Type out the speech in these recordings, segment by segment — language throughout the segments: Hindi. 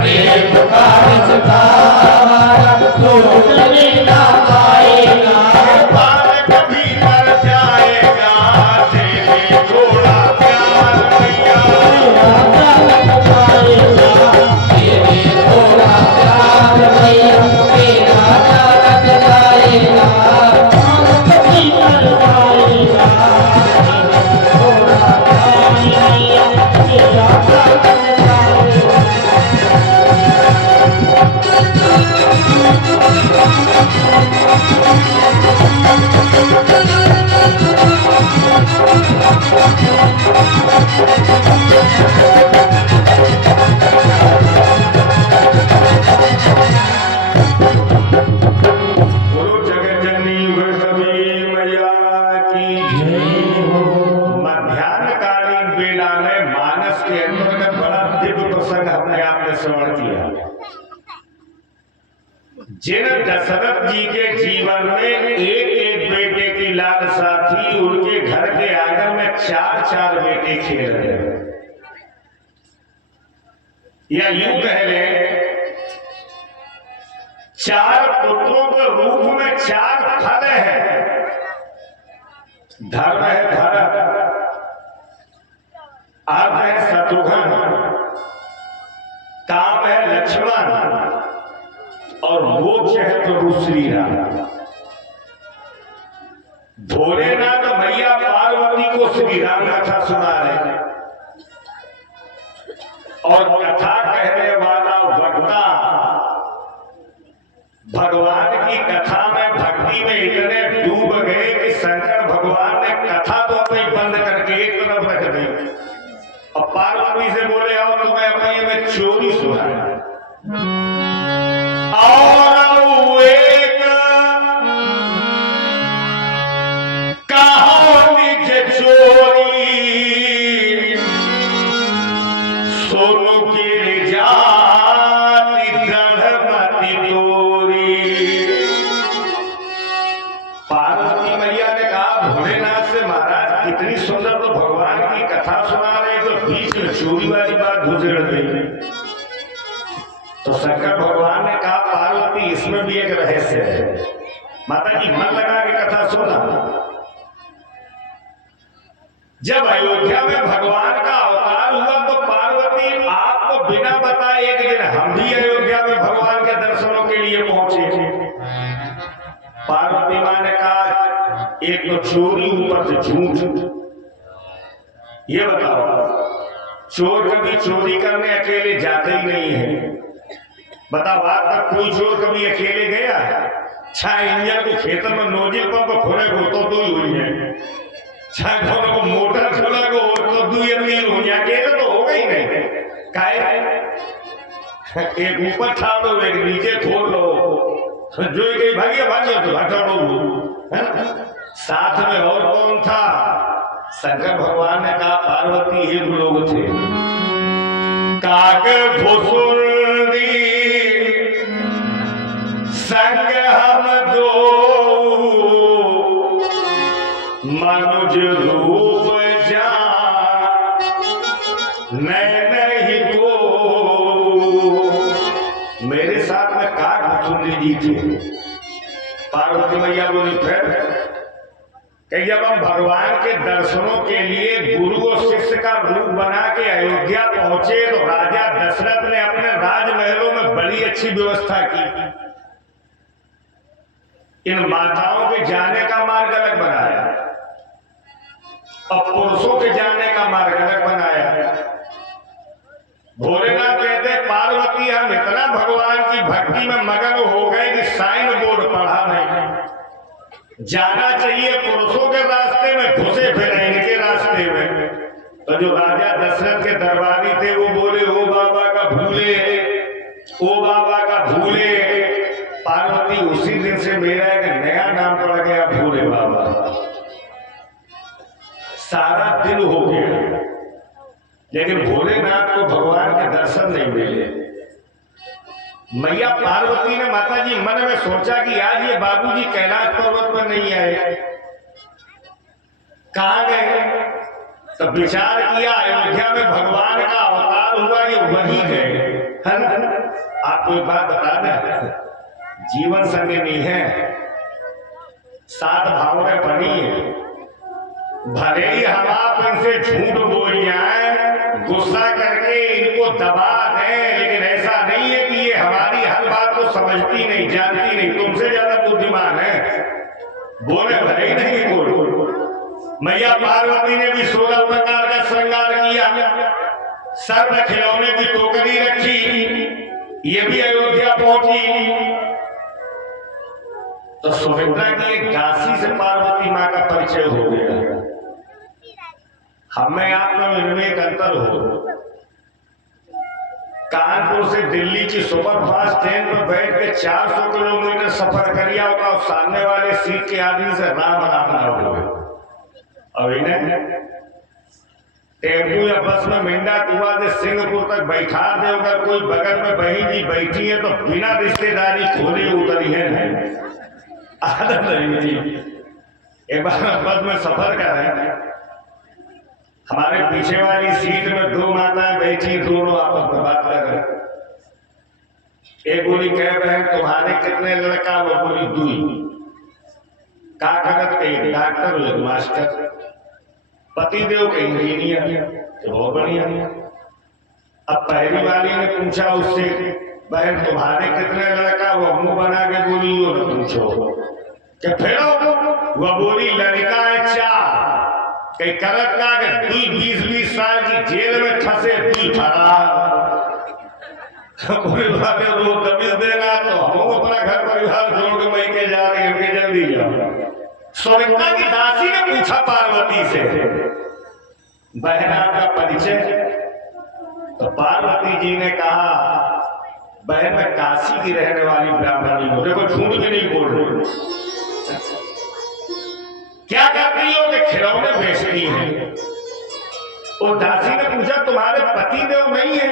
प्रेम का विस्तार सोचने ना पाएगा। पार कभी कर जाएगा तेरे थोड़ा प्यार मैया। तेरे थोड़ा प्यार मैया तेरा तारक जाएगा। कभी कर जाएगा थोड़ा प्यार मैया तेरा तारक जाएगा। गुरु जगत जननी वैष्णवी मैया की मध्याह्नकालीन बेला में मानस के अंतर्गत बड़ा दिव्य प्रसंग अपने आप में श्रवण किया। जिन दशरथ जी के जीवन में एक एक बेटे की लालसा थी, उनके घर के आंगन में चार चार बेटे खेल रहे हैं। या यूं कह लें, चार पुत्रों के रूप में चार फल है। धर्म है भरत, अर्थ है शत्रुघ्न, काम है लक्ष्मण और मोक्ष है प्रभु श्री राम। भोलेनाथ मैया पार्वती को श्री राम कथा सुना रहे हैं और कथा कहने वाला वक्ता भगवान की कथा में भक्ति में इतने डूब गए कि शंकर भगवान ने कथा तो अपनी बंद करके एक तरफ रख दी और पार्वती से बोले आओ तुम्हें अपनी में चोरी सुनाया। और एक कहो निज चोरी सोनू की जाति दृढ़मति तोरी। पार्वती मैया ने कहा भोलेनाथ से महाराज कितनी सुंदर तो भगवान की कथा सुना रहे, तो बीच में चोरी वाली बात गुजर गई। तो शंकर भगवान ने कहा पार्वती इसमें भी एक रहस्य है, माता जी मन लगा के कथा सुना। जब अयोध्या में भगवान का अवतार हुआ तो पार्वती आपको बिना बताए एक दिन हम भी अयोध्या में भगवान के दर्शनों के लिए पहुंचे थे। पार्वती मां ने कहा एक तो चोरी ऊपर से झूठ। ये बताओ चोर कभी चोरी करने अकेले जाते ही नहीं है। बताओ आज तक कोई चोर कभी अकेले गया? छह इंजन को खेतन में नोजिल पंप खोले को तो दो ही हुई है, छह खोले को मोटर खोले को तो दो ही हुई है, अकेले तो होगा ही नहीं। काहे एक ऊपर ठाड़ लो एक नीचे खोल लो, जो कहीं भागिया भागिया तो हटाड़ो है ना। साथ में और कौन था? शंकर भगवान ने कहा पार्वती एक लोग थे, काग भुसुंडी संग हम दो मनुज रूप जा नहीं को। मेरे साथ में काग भुसुंडी जी थे। पार्वती मैया बोली फिर कि जब हम भगवान के दर्शनों के लिए गुरु और शिष्य का रूप बना के अयोध्या पहुंचे तो राजा दशरथ ने अपने राजमहलों में बड़ी अच्छी व्यवस्था की। इन माताओं के जाने का मार्ग अलग बनाया और पुरुषों के जाने का मार्ग अलग बनाया। भोलेनाथ कहते पार्वती हम इतना भगवान की भक्ति में मगन हो गए कि साइन बोर्ड पढ़ा नहीं। जाना चाहिए पुरुषों के रास्ते में, घुसे फिर इनके रास्ते में। तो जो राजा दशरथ के दरबारी थे वो बोले ओ बाबा का भूले, ओ बाबा का भूले। पार्वती उसी दिन से मेरा एक नया नाम पड़ गया भूले बाबा। सारा दिन हो गया लेकिन भोलेनाथ को भगवान के दर्शन नहीं मिले। मैया पार्वती ने माता जी मन में सोचा कि आज ये बाबूजी कैलाश पर्वत पर नहीं आए, कहां गए? तो विचार किया अयोध्या में भगवान का अवतार हुआ, ये वही गए, है ना। आपको एक बात बता दें, जीवन संग नहीं है, सात भाव में बनी है। भले ही हम आप इनसे झूठ बोल जाए, गुस्सा करके इनको दबा दें, लेकिन ऐसा नहीं है कि ये हमारी हर बात को समझती नहीं, जानती नहीं, तुमसे ज्यादा बुद्धिमान है। बोले भले ही नहीं बोल। मैया पार्वती ने भी 16 प्रकार का श्रृंगार किया, सर में खिलौने की टोकरी रखी, ये भी अयोध्या पहुंची। तो सुमित्रा की एक दासी से पार्वती मां का परिचय हो गया। हमें आप में इनमें एक अंतर हो। कानपुर से दिल्ली की सुपरफास्ट ट्रेन पर बैठ के 400 किलोमीटर सफर करिया होगा और सामने वाले सीट के आदमी से राम राम ना हो। अब इन्हें टेम्पू या बस में मेंढा कुआ से सिंहपुर तक बैठा दे, अगर कोई बगल में बहन जी बैठी है तो बिना रिश्तेदारी खोले उतरी है, आदत नहीं थी। एक बार बस में सफर कर रहे हैं, हमारे पीछे वाली सीट में दो माताएं बैठी, दोनों आपस में बात कर रहे। एक बोली, कह बहन तुम्हारे कितने लड़का? वो बोली, दुई। का करत? एक डॉक्टर, एक मास्टर। पति देव के इंजीनियर, तो बहुत बढ़िया। अब पहली वाली ने पूछा उससे, बहन तुम्हारे कितने लड़का? वो मुंह बना के बोली, यो न पूछो। क्या फिर वह बोली, लड़का है 4। कई करत का 20-20 साल की जेल में फंसे, 2 फरार। वो कमिल देना तो हम अपना घर परिवार छोड़ के मई के जा रहे हैं, जल्दी जाओ। सुमित्रा की दासी ने पूछा पार्वती से, बहन आपका परिचय? तो पार्वती जी ने कहा, बहन मैं काशी की रहने वाली ब्राह्मणी हूं। देखो झूठ के नहीं बोल रहे। क्या करती हो? कि खिलौने बेचती है। और दासी ने पूछा, तुम्हारे पति देव नहीं है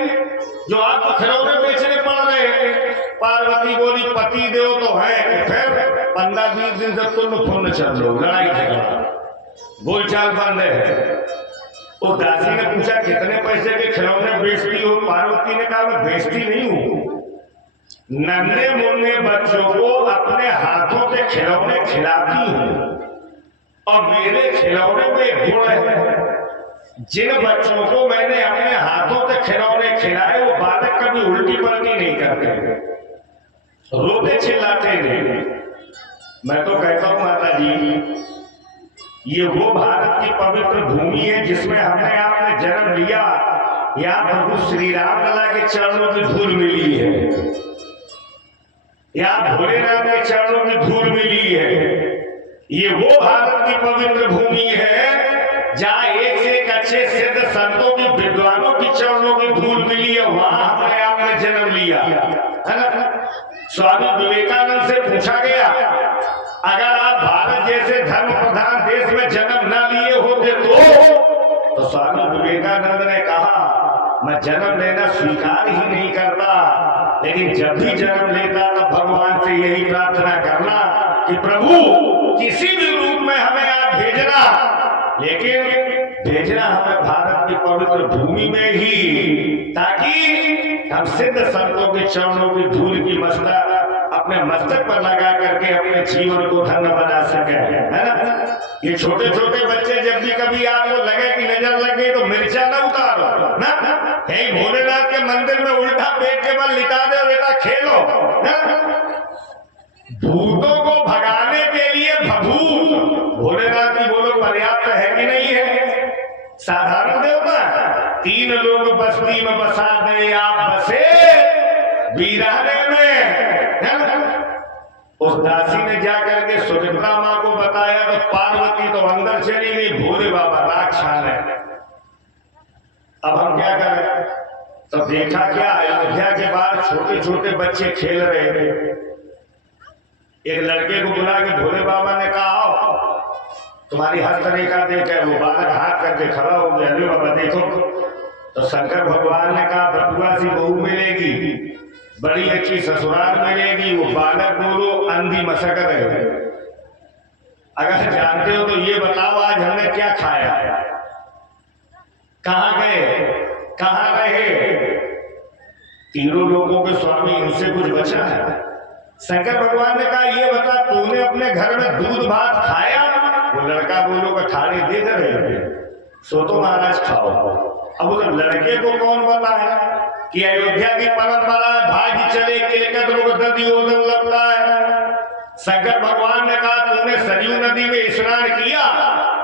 जो आपको खिलौने बेचने पड़ रहे हैं? पार्वती बोली, पति देव तो है, फिर 15-20 दिन से तुम फुन चल लो, लड़ाई झगड़ा, बोलचाल बंद है। और दासी ने पूछा, कितने पैसे के खिलौने बेचती हो? पार्वती ने कहा, मैं बेचती नहीं हूं, नन्हे मुन्ने बच्चों को अपने हाथों से खिलौने खिलाती हूं। और मेरे खिलौने में गुण है, जिन बच्चों को मैंने अपने हाथों से खिलौने खिलाए वो बालक कभी उल्टी पलटी नहीं करते, रोते चिल्लाते नहीं। मैं तो कहता हूं माता जी, ये वो भारत की पवित्र भूमि है जिसमें हमने आपने जन्म लिया। यहाँ प्रभु श्री राम लला के चरणों की धूल मिली है, यहाँ भोलेनाथ के चरणों की धूल मिली है। ये वो भारत की पवित्र भूमि है जहाँ एक से एक अच्छे सिद्ध संतों की, विद्वानों की चरणों की धूल मिली है। वहां हमने आपने जन्म लिया, है ना। स्वामी विवेकानंद से पूछा गया, अगर आप भारत जैसे धर्म प्रधान देश में जन्म न लिए होते तो स्वामी विवेकानंद ने कहा, मैं जन्म लेना स्वीकार ही नहीं करता, लेकिन जब भी जन्म लेता तो भगवान से यही प्रार्थना करना कि प्रभु किसी भी रूप में हमें आप भेजना, लेकिन भेजना हमें भारत की पवित्र भूमि में ही, ताकि हम सिद्ध संतों के चरणों की धूल की मस्ता अपने मस्तक पर लगा करके अपने जीवन को धन्य बना सके, है ना। ये छोटे छोटे बच्चे जब भी कभी आपको लगे कि नजर लग गई तो मिर्चा न उतारो ना, कहीं भोलेनाथ के मंदिर में उल्टा पेट के बल लिटा दो, बेटा खेलो ना। भूतों को भगाने के लिए भभूत भोलेनाथ की बोलो पर्याप्त है कि नहीं है? साधारण देवता 3 लोग बस्ती में बसा दे, आप बसे वीराने में। उस दासी ने जाकर के सुमित्रा मां को बताया तो पार्वती तो अंदर चली गई, भोले बाबा राक्षस है। अब हम क्या करें? तो देखा क्या, अयोध्या के बाहर छोटे छोटे बच्चे खेल रहे थे। एक लड़के को बुला के भोले बाबा ने कहा, आओ तुम्हारी हर तरीका देखे। वो बालक हाथ करके खड़ा हो गया, अरे बाबा देखो। तो शंकर भगवान ने कहा, बटुआ सी बहू मिलेगी, बड़ी अच्छी ससुराल मिलेगी। वो बालक बोलो अंधी मशक्कत है। अगर जानते हो तो ये बताओ आज हमने क्या खाया? कहां गए, कहां रहे? तीनों लोगों के स्वामी, उनसे कुछ बचा है? शंकर भगवान ने कहा ये बता, तूने अपने घर में दूध भात खाया? वो लड़का बोलो का खाने दे दे रहे थे, सो तो महाराज खाओ। अब उस लड़के को कौन बताए कि अयोध्या की परंपरा भागी चले केकत लोग दधियोदन लगता है। शंकर भगवान ने कहा तूने सरयू नदी में स्नान किया?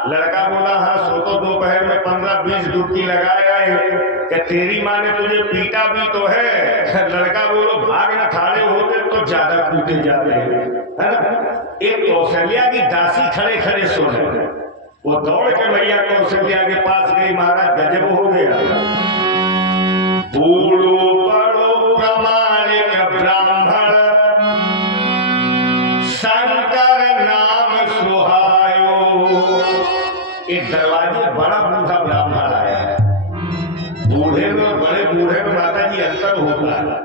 लड़का बोला हाँ, सो तो दोपहर में 15-20 डुबकी लगाया है। कि तेरी माँ ने तुझे पीटा भी तो है। लड़का बोलो भाग न ठाड़े होते तो ज्यादा कूटे जाते हैं, है ना। एक कौशल्या की दासी खड़े खड़े सो रहे, वो दौड़ के मैया कौशल्या के पास गई, महाराज गजब हो गया। बूढ़ो बड़ो प्रामाणिक ब्राह्मण, शंकर नाम सुहायो। एक दरवाजे बड़ा बूढ़ा ब्राह्मण आया है। बूढ़े में बड़े बूढ़े में माता जी अंतर होता है।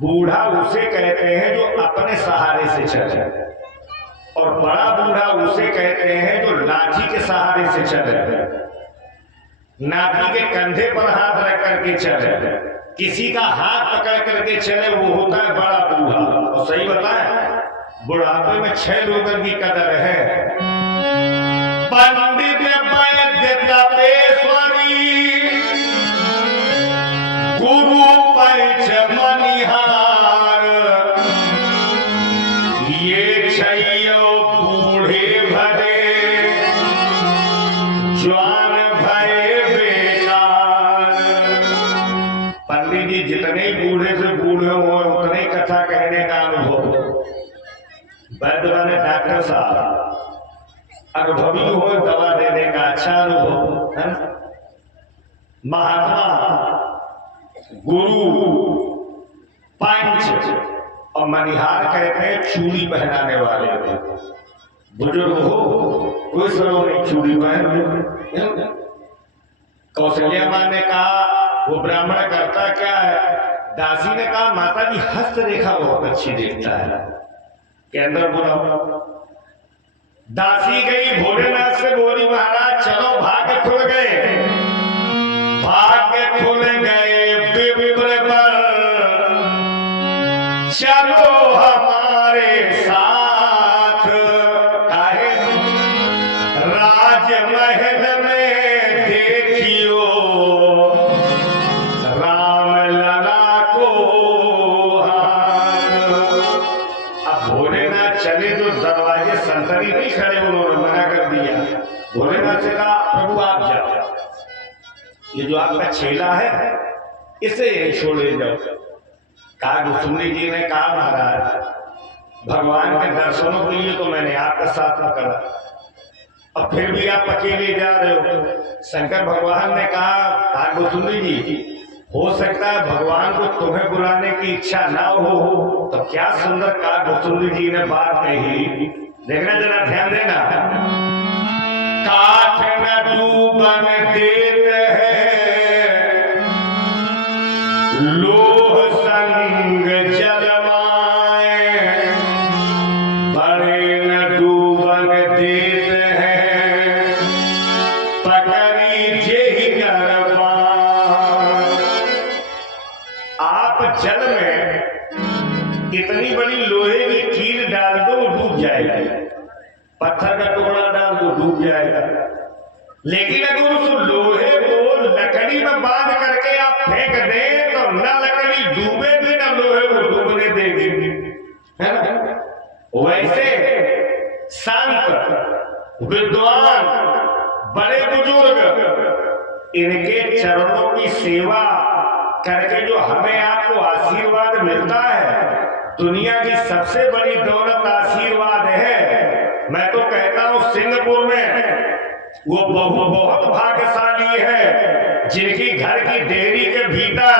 बूढ़ा उसे कहते हैं जो अपने सहारे से चले, और बड़ा बूढ़ा उसे कहते हैं जो लाठी के सहारे से चले, नाती के कंधे पर हाथ रख करके चले, किसी का हाथ पकड़ करके चले, वो होता है बड़ा बूढ़ा। और सही बताए, बुढ़ापे में 6 लोगों की कदर है। पंडित वैद्य तपेश्वरी, गुरु पंच मनिहार, ये छैयो बूढ़े भरे, जवान भय बेकार। पंडित जी जितने बूढ़े से बूढ़े हो उतने कथा कहने का अनुभव। वैद्य माने डॉक्टर साहब, अनुभवी हो दवा देने का अच्छा अनुभव है। महात्मा, गुरु, पंच और मनिहार कहते हैं चूड़ी पहनाने वाले को। बुजुर्ग हो कोई सरो नहीं, चूड़ी पहन। कौशल्या मां ने कहा वो ब्राह्मण करता क्या है? दासी ने कहा माता जी हस्त रेखा बहुत अच्छी देखता है, के अंदर बुलाओ। दासी गई भोलेनाथ से बोली महाराज चलो, भाग्य खुल गए, भाग्य खुल गए विप्र पर, चलो हमारे साथ। काहे? राजमहल में देखियो राम लला को हाथ। अब भोलेनाथ चले तो दरवाजे संतरी नहीं खड़े, उन्होंने मना कर दिया। भोलेनाथ से कहा प्रभु आप जाओ, ये जो आपका चेला है इसे छोड़े जाओ। कहा गुस्सुनी जी ने कहा महाराज भगवान के दर्शनों के लिए तो मैंने आपका साथ पकड़ा, और फिर भी आप अकेले जा रहे हो। शंकर भगवान ने कहा गुस्सुनी जी हो सकता है भगवान को तुम्हें बुलाने की इच्छा ना हो। तो क्या सुंदर कहा गुस्सुनी जी ने बात कही, देखना जरा ध्यान देना। काठ न डूबन देते हैं, लोह संग जलवाए, बड़े न डूबन देते हैं, पकड़ी जेहि गरबा। आप जल में इतनी बड़ी लोहे की कील डाल दो डूब जाएगा, पत्थर का टुकड़ा डाल दो डूब जाएगा। लेकिन अगर उस लोहे को लकड़ी में बांध करके आप फेंक दें तो न लकड़ी डूबेगी न लोहे को डूबने देगी, है ना। वैसे संत विद्वान बड़े बुजुर्ग इनके चरणों की सेवा करके जो हमें आपको आशीर्वाद मिलता है, दुनिया की सबसे बड़ी दौलत आशीर्वाद है। मैं तो कहता हूं सिंगापुर में वो बहुत भाग्यशाली है जिनकी घर की डेयरी के भीतर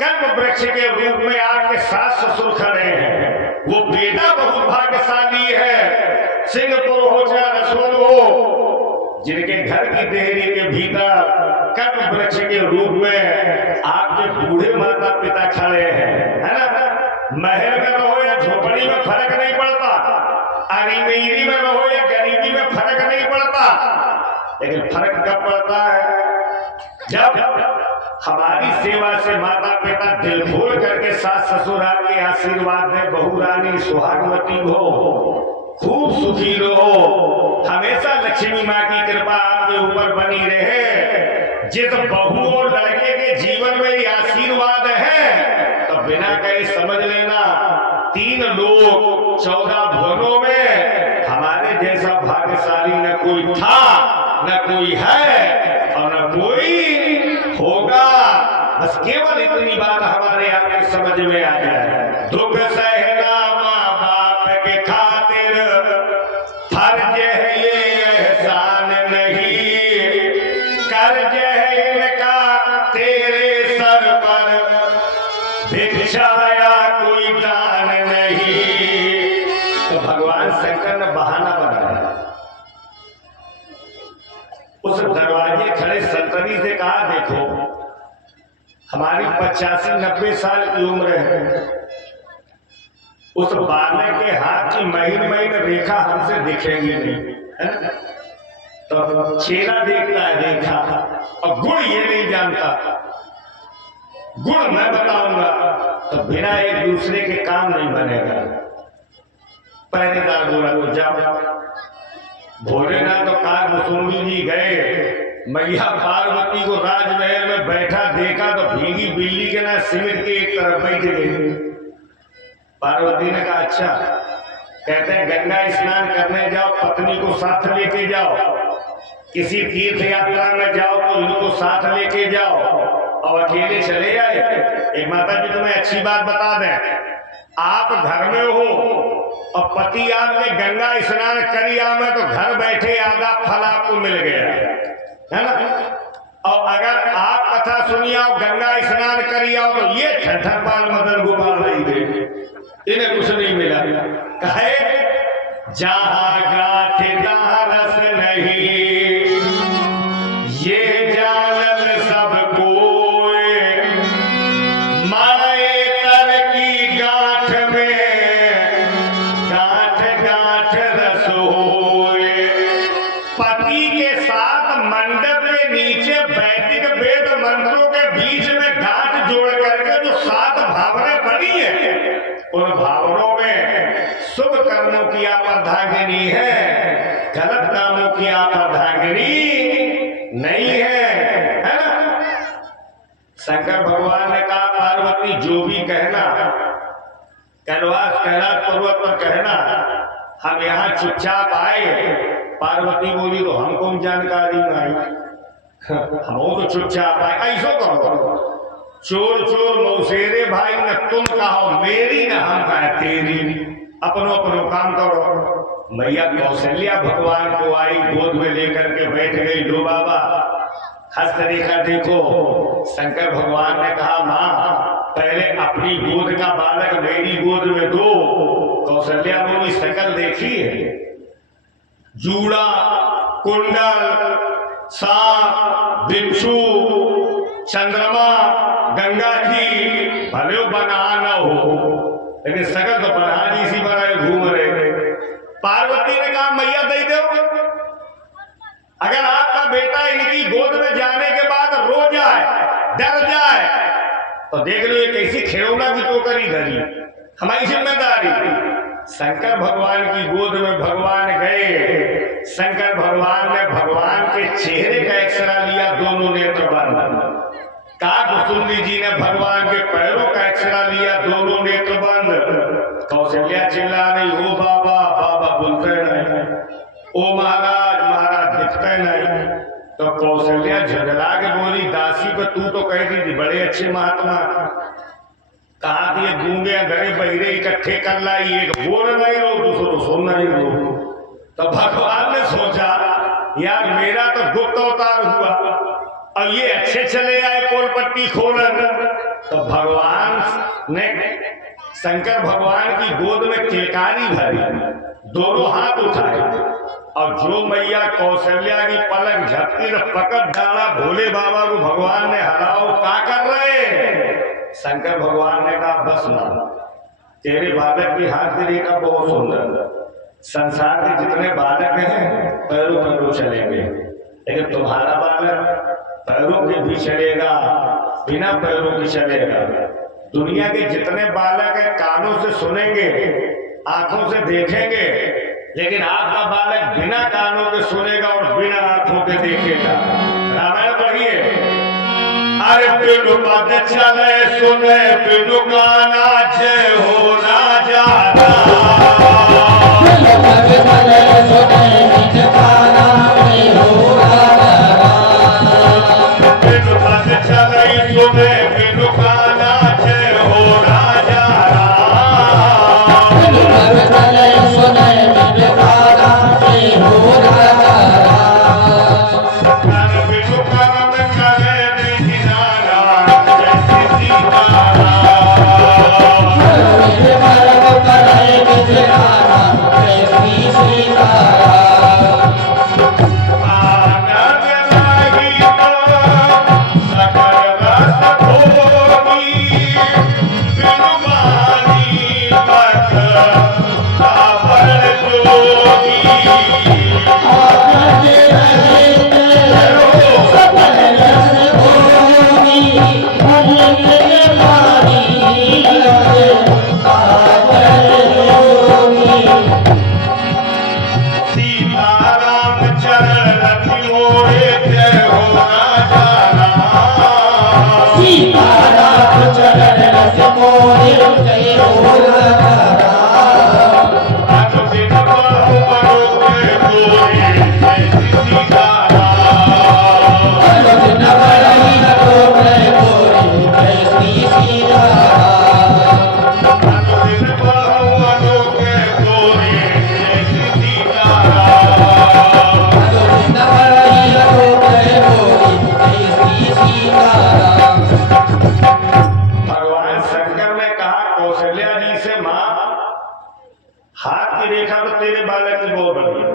कल्प वृक्ष के रूप में आपके सास ससुर खड़े हैं। वो बेटा बहुत भाग्यशाली है, सिंगापुर हो चाहे रसोल हो, जिनके घर की डेयरी के भीतर कल्प वृक्ष के रूप में आपके बूढ़े माता पिता खड़े हैं, है ना। महल में रहो या झोपड़ी में फर्क नहीं पड़ता, अमीरी में रहो या गरीबी में फर्क नहीं पड़ता, लेकिन फर्क कब पड़ता है जब हमारी सेवा से माता पिता दिल खोल करके सास ससुराल के आशीर्वाद में बहू रानी सुहागवती हो, खूब सुखी रहो, हमेशा लक्ष्मी माँ की कृपा आपके ऊपर बनी रहे। जिस बहू और लड़के के जीवन में ये आशीर्वाद है तो बिना कहीं समझ लेना 3 लोग 14 भुवनों में हमारे जैसा भाग्यशाली न कोई था, न कोई है और न कोई होगा। बस केवल इतनी बात हमारे आपके समझ में आ जाए। दुख सहना माँ बाप के खातिर फर्ज है ये एहसान नहीं, कर्ज है इनका तेरे सर पर, भिक्षाया कोई दान नहीं। तो भगवान शंकर ने बहाना बनाया। उस दरवाजे खड़े संतरी से कहा, देखो हमारी 85-90 साल की उम्र है, उस बालक के हाथ की महीन महीन रेखा हमसे दिखेगी नहीं, है ना? तो चेला देखता है देखा, और गुण ये नहीं जानता, गुण मैं बताऊंगा, तो बिना एक दूसरे के काम नहीं बनेगा। पहरेदार बोला तो जाओ। भोलेनाथ तो कागभूषुंडी जी गए, मैया पार्वती को राजमहल में बैठा देखा तो भीगी बिल्ली के ना सिमट के एक तरफ बैठ गई। पार्वती ने कहा अच्छा, कहते हैं गंगा स्नान करने जाओ, पत्नी को साथ लेके जाओ, किसी तीर्थ यात्रा में जाओ तो इनको साथ लेके जाओ, और अकेले चले आए। एक माता जी तुम्हें अच्छी बात बता दें, आप घर में हो और पति आपने गंगा स्नान करिया में तो घर बैठे आधा फल आपको मिल गया, है ना? और अगर आप कथा सुनिया और गंगा स्नान करिया तो ये ठंडा बाल मदन गोपाल नहीं दे, इन्हें कुछ नहीं मिला। कहे जहां गाठ जहां रस नहीं, ये जानत सब कोई, माए तर की गाठ में गाठ गाठ रस होए। पति के साथ मंडप के नीचे वैदिक वेद मंत्रों के बीच में गांठ जोड़ करके जो 7 भावनाएं बनी है, उन भावनों में शुभ कर्मों की आपर्धांगिनी है, गलत कामों की आपर्धांगिनी नहीं है ना? शंकर भगवान ने कहा पार्वती जो भी कहना, कैलाश पर्वत पर कहना, हम यहाँ चुपचाप आए। पार्वती बोली तो हमको जानकारी नहीं, हम तो चुपचाप आए। ऐसो करो, चोर चोर मौसेरे भाई न तुम कहो मेरी न हम कहे तेरी, अपनो अपनो काम करो। मैया कौशल्या भगवान को आई, गोद में लेकर के बैठ गई। लो बाबा हस्तरेखा देखो। शंकर भगवान ने कहा माँ पहले अपनी गोद का बालक मेरी गोद में दो। कौशल्या बोली शकल देखी है, जूड़ा, कुंडल, सांप, बिच्छू, चंद्रमा, गंगा जी, भले बना न हो लेकिन शकल तो बना सी बनाए घूम रहे। पार्वती ने कहा मैया दे दो, अगर आपका बेटा इनकी गोद में जाने के बाद रो जाए, डर जाए, तो देख लो ये कैसी खिलौना की टोकरी धरी, हमारी जिम्मेदारी। शंकर भगवान की गोद में भगवान गए। शंकर भगवान ने भगवान के चेहरे का एक्सरा लिया, दोनों नेत्र बंद। काकभूषुंडी जी ने भगवान के पैरों का एक्सरा लिया, दोनों नेत्र बंद। कौशल्या चिल्ला रही, ओ बाबा, बाबा बोलते नहीं, ओ महाराज, महाराज दिखते नहीं। तो कौशल्या झगड़ा के बोली, दासी को तू तो कह दी बड़े अच्छे महात्मा, कहा दिए गूंगे गरे बहिरे इकट्ठे कर लाई, एक बोल नहीं रो दूसरों सुन नहीं रो। तो भगवान ने सोचा यार मेरा तो गुप्त अवतार हुआ और ये अच्छे चले आए पोलपट्टी खोलन। तो भगवान ने शंकर भगवान की गोद में केकारी भरी, दोनों हाथ उठाए और जो मैया कौशल्या की पलक झपकी तो पकड़ डाला। भोले बाबा को भगवान ने हराओ, क्या कर रहे? शंकर भगवान ने कहा बस ना, तेरे बालक की हाथ की रेखा बहुत सुंदर, संसार के जितने बालक हैं पैरों पैरों चलेंगे, लेकिन तुम्हारा बालक पैरों के भी चलेगा, बिना पैरों के चलेगा। दुनिया के जितने बालक है कानों से सुनेंगे, आंखों से देखेंगे, लेकिन आपका बालक बिना कानों के सुनेगा और बिना आंखों के देखेगा। रामायण पढ़िए। अरे बिनु पद चले सुने बिनु गाना, जय हो ना जाना। बिनु पद चले सुने बिनु गाना, जय हो ना जाना। बिनु पद चले सुने बिनु गाना, जय हो ना जाना। बिनु पद चले सुने बिनु गाना, जय हो ना जाना। बिनु कर्म करे बिनाना, जैसी सीताराम। बिनु कर्म करे बिनाना, जैसी सीताराम। आनंद लागी तो सकल रस भोगी, बिनु मानी मत काबर जोगी। आनंद लागी तो सकल रस भोगी, बिनु मानी मत काबर जोगी। सीताराम चरण रति मोरे, जय हो ना जाना। सीताराम चरण रति मोरे, जय हो ना जाना। अनुदिन बढ़ो बढ़ो के गोरे, जैसी सीताराम। अनुदिन बढ़ो के गोरे, जैसी सीताराम। अनुदिन बढ़ो के गोरे, जैसी सीताराम। अनुदिन बढ़ो के गोरे, जैसी सीताराम। भगवान शंकर ने कहा कौशल्या जी से, मां हाथ की रेखा तो तेरे बालक की बहुत बढ़िया,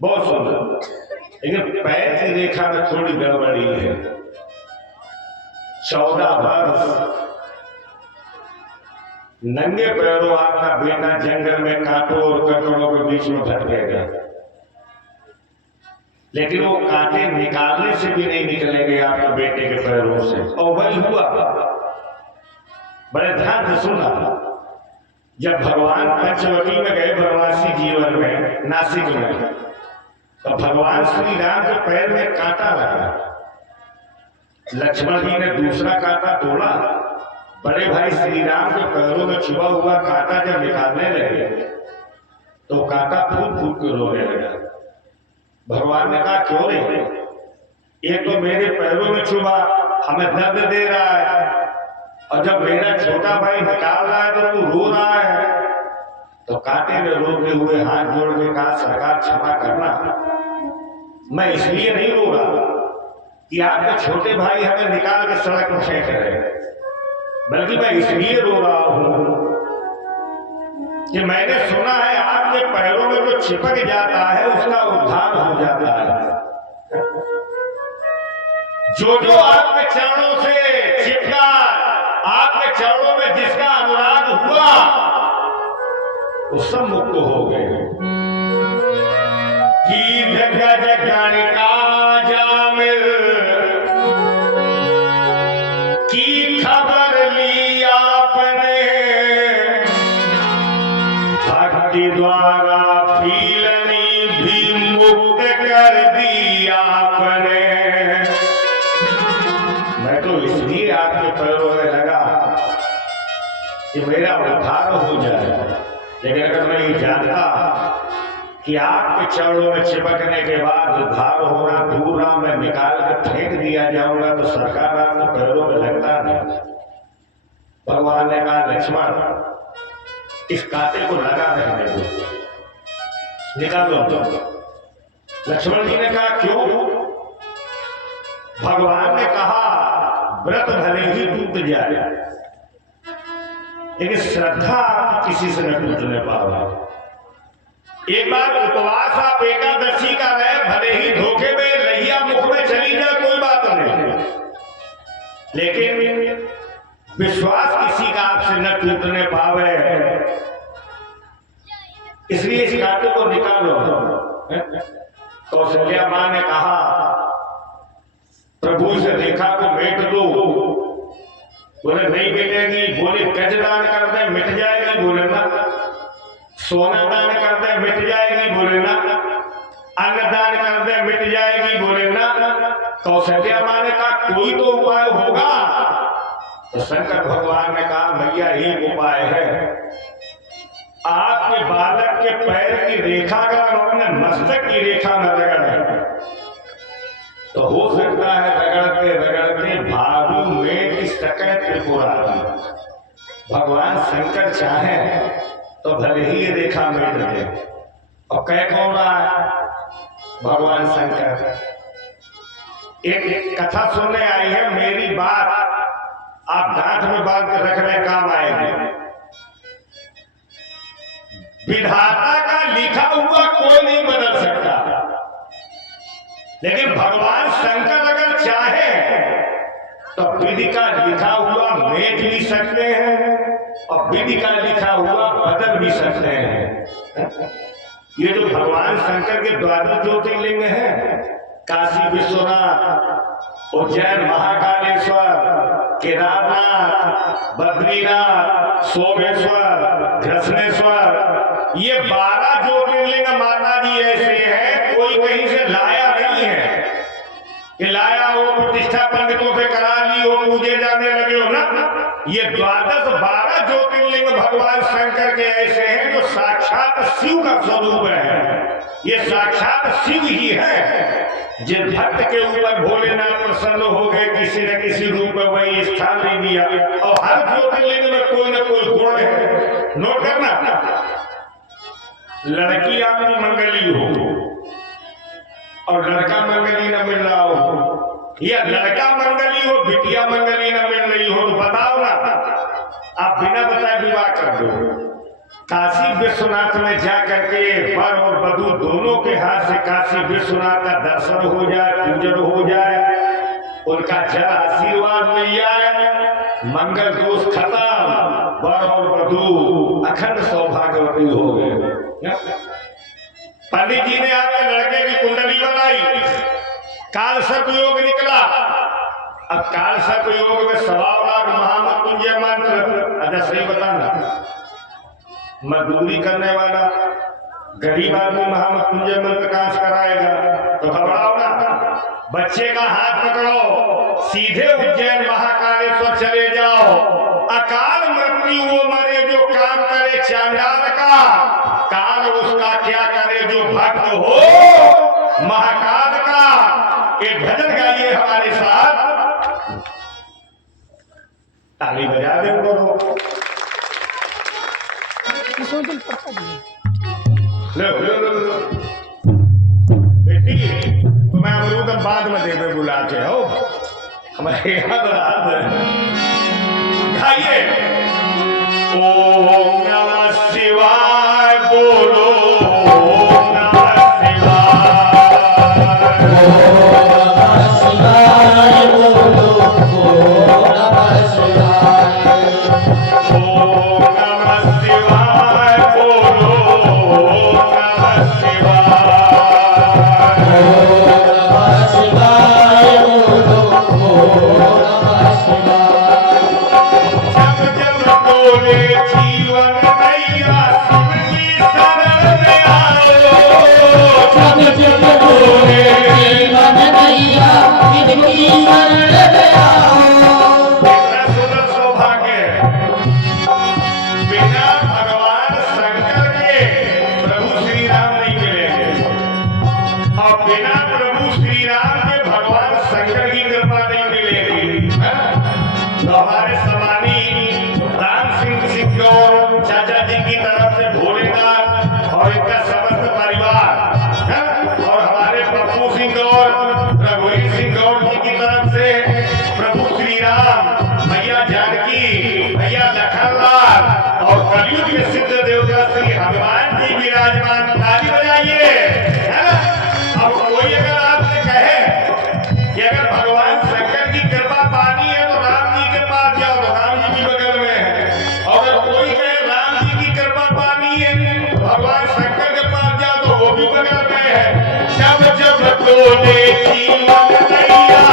बहुत सुंदर, लेकिन पैर की रेखा में थोड़ी गड़बड़ी है। 14 वर्ष नंगे पैरों आपका बेटा जंगल में कांटों और कटोरों के बीच में भटकेगा, लेकिन वो कांटे निकालने से भी नहीं निकलेंगे आपके बेटे के पैरों से। और वही हुआ। बड़े ध्यान से सुना। जब भगवान पंचवटी में गए वनवासी जीवन में, नासिक में, तो भगवान श्री राम के पैर में कांटा लगा। लक्ष्मण जी ने दूसरा कांटा तोड़ा। बड़े भाई श्री राम के पैरों में छुपा हुआ कांटा जब निकालने लगे तो कांटा फूट फूट के रोने लगा। भगवान ने कहा, क्यों रे? ये तो मेरे पैरों में छुपा, हमें दर्द दे रहा है, और जब मेरा छोटा भाई निकाल रहा है तो तू रो रहा है। तो कांटे में रोते हुए हाथ जोड़ के कहा, सरकार क्षमा करना, मैं इसलिए नहीं रो रहा कि आपके छोटे भाई हमें निकाल के सड़क में फेंक रहे, बल्कि मैं इसलिए रो रहा हूं कि मैंने सुना है आपके पैरों में जो चिपक जाता है उसका उद्धार हो जाता है। जो जो आपके चरणों से चिपका, आपके चरणों में जिसका अनुराग हुआ, वो सब मुक्त हो गए। गीत गज गणिका जामिल की खबर ली आपने, भक्ति द्वारा फीलनी भी मुक्त कर दी आपने। मैं तो इसलिए आपके पैरों में लगा कि मेरा उद्धार हो जाए, लेकिन अगर मैं ये जानता कि आपके चरणों में चिपकने के बाद उद्धार होना दूर ना, मैं निकाल कर फेंक दिया जाऊंगा, तो सरकार आपके पैरों में लगता नहीं। भगवान ने कहा, लक्ष्मण इस कांटे को लगा रहने दो, निकालो। लक्ष्मण जी ने कहा, क्यों? भगवान ने कहा, व्रत भले ही टूट जाए, लेकिन श्रद्धा किसी से न टूटने पाओ। एक बार उपवास आप एकादशी का रहे, भले ही धोखे में लहिया मुख में चली जाए, कोई बात नहीं, लेकिन विश्वास किसी का आपसे न टूटने पावे, इसलिए इस कांटे को निकालो। कौशल्या मां ने कहा, प्रभु से रेखा को मेट दो। बोले नहीं मिटेगी। बोले गज दान कर दे मिट जाएगी। बोले ना। सोना दान कर दे मिट जाएगी। बोले ना। अन्न दान कर दे मिट जाएगी। बोले ना। कौशल्या माँ ने कहा कोई तो उपाय होगा। तो शंकर भगवान ने कहा भैया एक उपाय है, आपके बालक के पैर की रेखा अगर हम अपने मस्तक की रेखा में रगड़ तो हो सकता है रगड़ते रगड़ते भालू में इस टके त्रिपुरारी। भगवान शंकर चाहे तो भले ही ये रेखा मिट दे। और कह कौन रहा है? भगवान शंकर। एक कथा सुनने आई है, मेरी बात आप गांठ में बांध के रखने काम आएगी। विधाता का लिखा हुआ कोई नहीं बदल सकता, लेकिन भगवान शंकर अगर चाहे तो विधि का लिखा हुआ मेट भी सकते हैं और विधि का लिखा हुआ बदल भी सकते हैं। ये जो भगवान शंकर के द्वादश ज्योतिर्लिंग हैं, काशी विश्वनाथ, उज्जैन महाकालेश्वर, केदारनाथ, बद्रीनाथ, सोमेश्वर, घृष्णेश्वर, ये 12 ज्योतिर्लिंग माता जी ऐसे हैं, कोई कहीं से लाया नहीं है कि लाया हो प्रतिष्ठा पंडितों से करा ली हो पूजे जाने लगे हो ना। ये 12 ज्योतिर्लिंग भगवान शंकर के ऐसे हैं जो साक्षात शिव का स्वरूप है। ये साक्षात शिव ही है। जिन भक्त के ऊपर भोलेनाथ प्रसन्न हो गए, किसी न किसी रूप में वही स्थान दे दिया। और हर ज्योतिर्लिंग में कोई न कोई गुण है। नोट करना, लड़की आपकी मंगली हो और लड़का मंगली न मिल रहा हो, या लड़का मंगली हो बिटिया मंगली न मिल रही हो, तो बताओ ना, आप बिना बताए विवाह कर दो। काशी विश्वनाथ में जाकर के वर और वधू दोनों के हाथ से काशी विश्वनाथ का दर्शन हो जाए, पूजन हो जाए, उनका जल आशीर्वाद मिल जाए, मंगल दोष खत्म, वर और वधू अखंड सौभाग्यवती हो गए। पंडित जी ने आपके लड़के की कुंडली बनाई, काल सर्प योग निकला। अब काल सर्प योग में 1.25 लाख महामृत्युंजय मंत्र। अच्छा सही बताना, मजदूरी करने वाला गरीब आदमी महामृत्युंजय मंत्र कहां से कराएगा? तो घबराओ ना, बच्चे का हाथ पकड़ो, सीधे उज्जैन महाकालेश्वर चले जाओ। अकाल मृत्यु वो मरे जो काम करे चांडाल का, काल उसका क्या करे जो भक्त हो महाकाल का। एक भजन गाइए हमारे साथ, ताली बजा दे करो। बेटी तुम्हें अमरूद बाद में देवे बुलाते हो, हमारे याद रात गाइए। ओम नमः शिवाय बोलो, ओम नमः शिवाय, ओम नमः शिवाय बोलो, ओम नमः शिवाय, ओम नमः शिवाय बोलो, ओम नमः शिवाय, ओम नमः शिवाय बोलो, ओम नमः शिवाय। जब जब बोले जीवन नैया शिव की शरण में आओ, जब जब बोले जीवन नैया शिव की शरण में आओ। कितना सुंदर सौभाग्य है। बिना भगवान शंकर के प्रभु श्री राम नहीं मिलेंगे, और बिना प्रभु श्री राम के भगवान शंकर की कृपा नहीं मिलेगी। तो हमारे समानी राम सिंह सिक्योर चाचा जी की तरफ से भोलेनाथ और इनका समस्त परिवार, और हमारे पप्पू सिंह और रघुवीर सिंह गौर जी की तरफ से प्रभु श्री राम, भैया जानकी, भैया लखनलाल और कलयुग के सिद्ध देवता श्री हनुमान जी विराजमान। ताली बजाइए, है ना। अब कोई अगर आपसे कहे कि अगर भगवान शंकर की कृपा पानी है तो राम जी के पास जाओ, तो राम जी भी बगल में है। और अगर कोई कहे राम जी की कृपा पानी है तो भगवान शंकर के पास जाओ, तो वो भी बगल में है। जब जब बोले जीवन नैया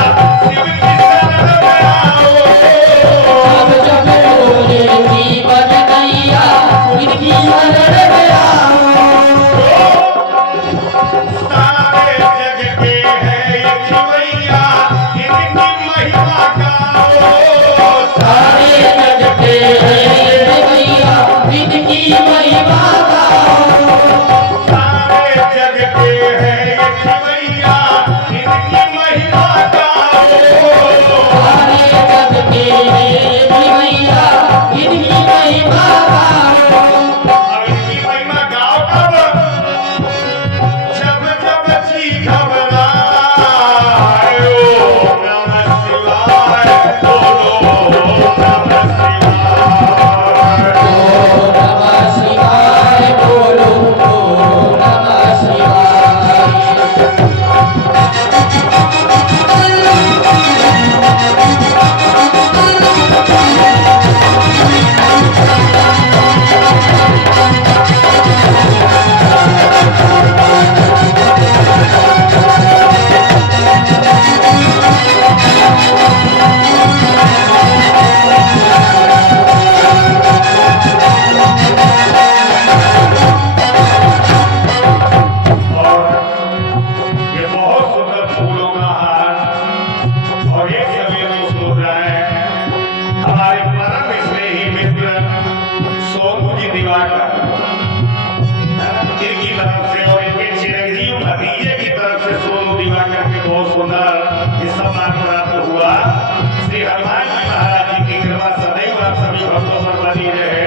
तो बनी रहे।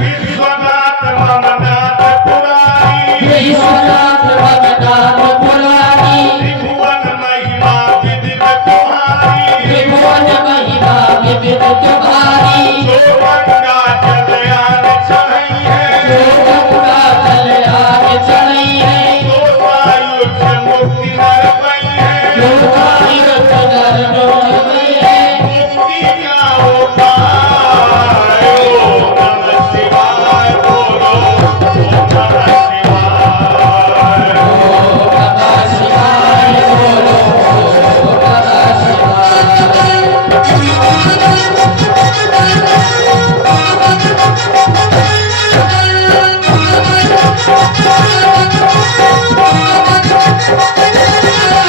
विश्वनाथ ममनाथ पुरारी विश्वनाथ भगनाथ पुरारी त्रिभुवन महिमा विदित तुम्हारी त्रिभुवन महिमा विविध तुम्हारी शोभन गाय